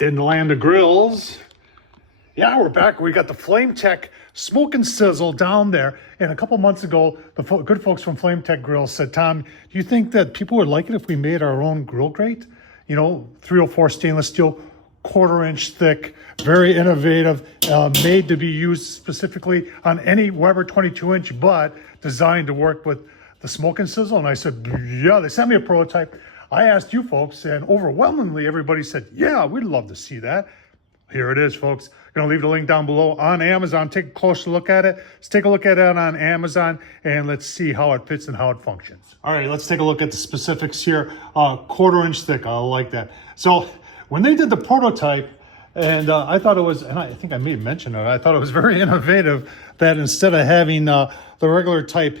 In the land of grills. Yeah, we're back. We got the FlameTech Smoke and Sizzle down there. And a couple months ago, the good folks from FlameTech Grills said, Tom, do you think that people would like it if we made our own grill grate? You know, 304 stainless steel, 1/4 inch thick, very innovative, made to be used specifically on any Weber 22 inch, but designed to work with the Smoke and Sizzle. And I said, yeah, they sent me a prototype. I asked you folks, and overwhelmingly everybody said, yeah, we'd love to see that. Here it is, folks. I'm gonna leave the link down below on Amazon. Take a closer look at it. Let's take a look at it on Amazon, and let's see how it fits and how it functions. All right, let's take a look at the specifics here. 1/4 inch thick, I like that. So when they did the prototype, and I thought it was, and I think I may have mentioned it, I thought it was very innovative that instead of having the regular type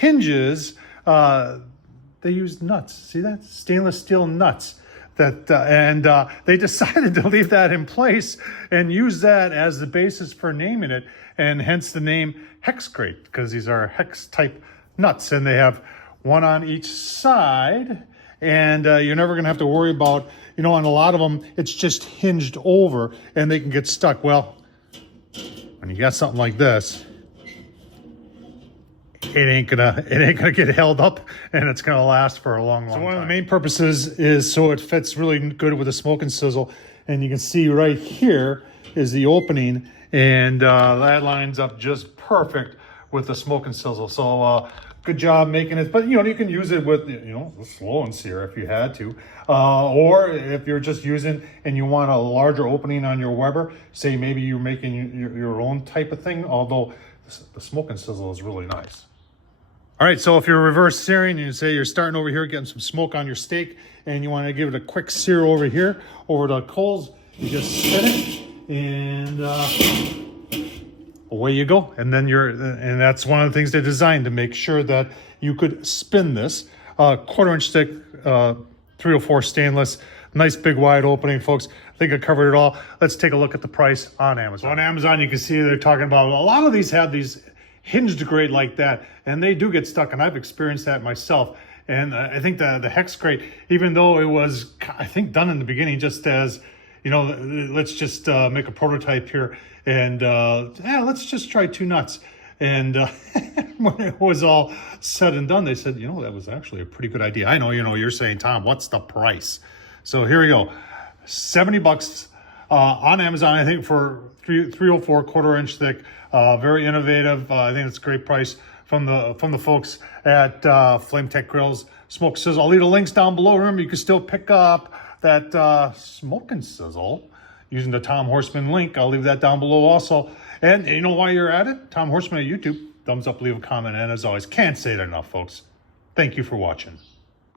hinges, they used nuts. See that? Stainless steel nuts. They decided to leave that in place and use that as the basis for naming it, and hence the name HexGrate, because these are hex type nuts, and they have one on each side, and you're never gonna have to worry about, you know, on a lot of them it's just hinged over and they can get stuck. Well, when you got something like this, it ain't gonna get held up, and it's gonna last for a long time. So one of the main purposes is so it fits really good with the Smoke and Sizzle, and you can see right here is the opening, and that lines up just perfect with the Smoke and Sizzle. So good job making it. But you know, you can use it with, you know, the slow and sear if you had to, or if you're just using and you want a larger opening on your Weber, say maybe you're making your own type of thing, although the Smoke and Sizzle is really nice. All right, so if you're reverse searing and you say you're starting over here, getting some smoke on your steak, and you want to give it a quick sear over here, over the coals, you just spin it, and away you go. And then and that's one of the things they designed to make sure that you could spin this. 1/4 inch thick, 304 stainless, nice big wide opening, folks. I think I covered it all. Let's take a look at the price on Amazon. So on Amazon, you can see they're talking about, a lot of these have these hinged grate like that, and they do get stuck, and I've experienced that myself. And I think the HexGrate, even though it was, I think, done in the beginning just as, you know, let's just make a prototype here, and yeah, let's just try 2 nuts. And when it was all said and done, they said, you know, that was actually a pretty good idea. I know, you know, you're saying, Tom, what's the price? So here we go, $70 on Amazon, I think, for 304 1/4 inch thick, very innovative. I think it's a great price from the folks at FlameTech Grills Smoke Sizzle. I'll leave the links down below. Remember, you can still pick up that Smoke and Sizzle using the Tom Horsman link. I'll leave that down below also. And you know, while you're at it, Tom Horsman at YouTube, thumbs up, leave a comment, and as always, can't say it enough, folks. Thank you for watching.